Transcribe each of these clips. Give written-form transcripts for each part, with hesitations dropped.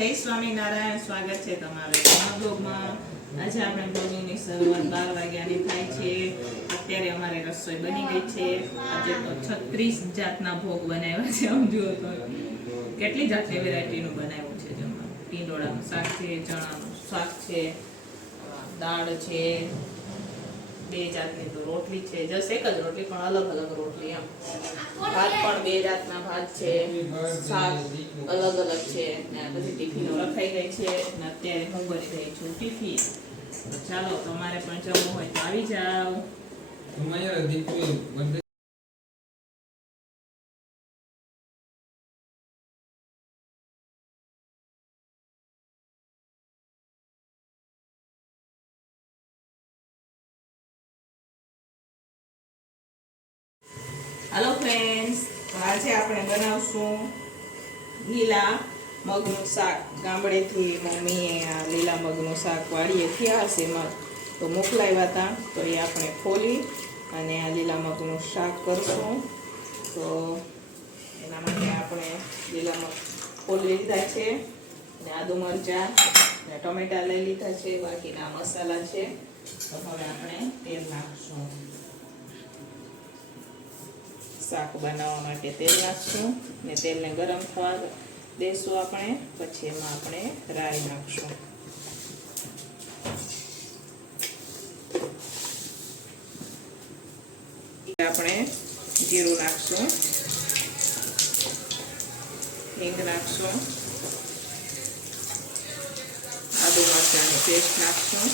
જય સ્વામિનારાયણ. સ્વાગત છે તમારે નવા બ્લોગમાં. આજે આપણે બ્લોગની શરૂઆત 12 વાગ્યાની થાય છે. અત્યારે અમારે રસોઈ બની ગઈ છે. આજે તો 36 જાતના ભોગ બનાવ્યા છે. આમ જુઓ તો કેટલી જાતની વેરાયટીનું બનાવ્યું છે. જમવાનું ટીંડોળાનું શાક છે, ચણાનું શાક છે, દાળ છે, 2 જાતની તો રોટલી છે. જસ્ટ એક જ રોટલી પણ અલગ અલગ રોટલી. આમ ભાત પણ 2 જાતના ભાત છે, શાક અલગ અલગ છે. ને બધી ટિફિનો રખાઈ ગઈ છે. ને અત્યારે હું બની રહી છું ટિફિન. ચાલો તમારે પણ જમવું હોય તો આવી જાઓ. હાલો ફ્રેન્ડ્સ, આજે આપણે બનાવશું લીલા મગનું શાક. ગામડેથી મમ્મીએ આ લીલા મગનું શાક વાડીએથી આવશે મગ તો મોકલાવ્યા હતા. તો એ આપણે ફોલી અને આ લીલા મગનું શાક કરશું. તો એના માટે આપણે લીલા મગ ફોલી લીધા છે અને આદુ મરચાં અને ટમેટા લઈ લીધા છે. બાકીના મસાલા છે. તો હવે આપણે તેલ નાખશું. શાક બનાવવા માટે તેલ નાખશું ને તેલને ગરમ થવા દેશું આપણે. પછી એમાં આપણે રાઈ નાખશું. આપણે જીરું નાખશું, હિંગ નાખશું, આદુ મરચાંની પેસ્ટ નાખશું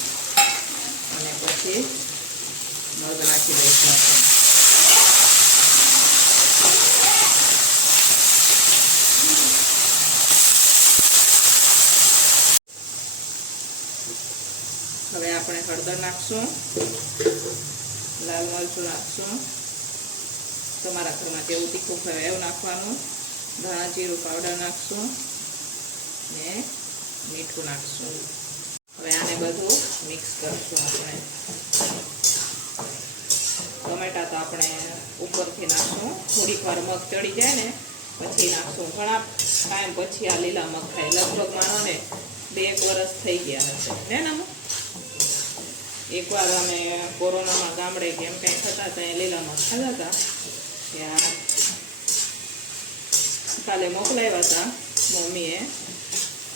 અને પછી મગ નાખી દઈશું આપણે. હવે આપણે હળદર નાખશું, લાલ મરચું નાખશું, તમારા ઘરમાં જેવું તીખું ખાવે એવું નાખવાનું, ધાણા જીરું પાવડર નાખશું ને મીઠું નાખશું. હવે આને બધું મિક્સ કરશું આપણે. ટમેટા તો આપણે ઉપરથી નાખશું, થોડીક વાર મગ ચડી જાય ને પછી નાખશું. ઘણા ટાઈમ પછી આ લીલા મગ ખાય. લગભગ માનો ને 2 વર્ષ થઈ ગયા હશે ને નામ. એકવાર અમે કોરોનામાં ગામડે કેમ કંઈ થતા ત્યાં લીલા મગ ખાતા હતા. ત્યાં કાલે મોકલાવ્યા હતા મમ્મીએ.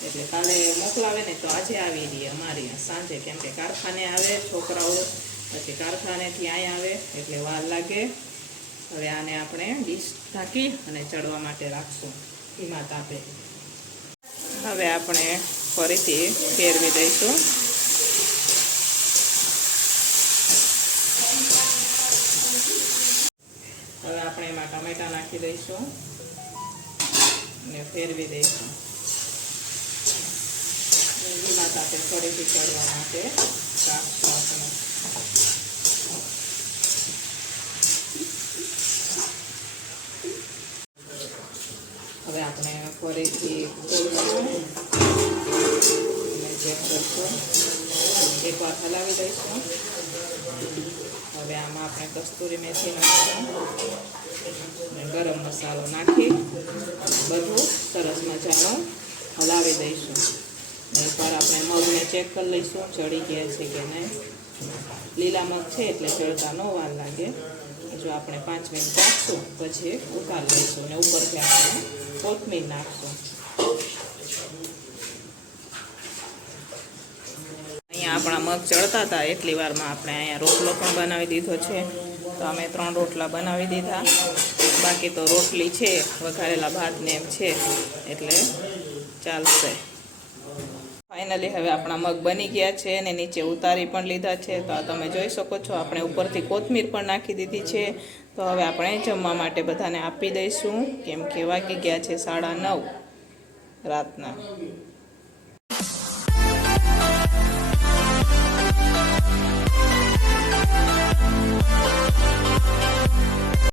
એટલે કાલે મોકલાવે ને તો આજે આવી રહીએ અમારી સાંજે. કેમ કે કારખાને આવે છોકરાઓ, પછી કારખાનેથી અહીંયા આવે એટલે વાર લાગે. હવે આને આપણે ડીશ ઢાંકી અને ચડવા માટે રાખશું ધીમા તાપે. હવે આપણે ફરીથી ફેરવી દઈશું. હવે આપણે એમાં ટમેટા નાખી દઈશું અને ફેરવી દઈશું. ધીમા તાપે ફરીથી ચડવા માટે રાખશું આપણે. હવે આપણે ફરીથી ખોલશું અને ચેક કરશું. એકવાર હલાવી દઈશું. હવે આમાં આપણે કસ્તુરી મેથી નાખશું અને ગરમ મસાલો નાખી બધું સરસ મજાનું હલાવી દઈશું. એકવાર આપણે મગને ચેક કરી લઈશું ચડી ગયા છે કે નહીં. લીલા મગ છે એટલે ચડતા ન વાર લાગે. જો આપણે 5 મિનિટ રાખશું પછી ઉતારી લઈશું અને ઉપરથી આપણે કોથમીર નાખશું. અહીંયા આપણા મગ ચડતા હતા એટલી વારમાં આપણે અહીંયા રોટલો પણ બનાવી દીધો છે. તો અમે 3 રોટલા બનાવી દીધા. બાકી તો રોટલી છે, વઘારેલા ભાત ને એમ છે એટલે ચાલશે. ફાઇનલી હવે આપણા મગ બની ગયા છે અને નીચે ઉતારી પણ લીધા છે. તો આ તમે જોઈ શકો છો. આપણે ઉપરથી કોથમીર પણ નાખી દીધી છે. તો હવે આપણે જમવા માટે બધાને આપી દઈશું. કેમ કે વાગી ગયા છે 9:30 રાતના.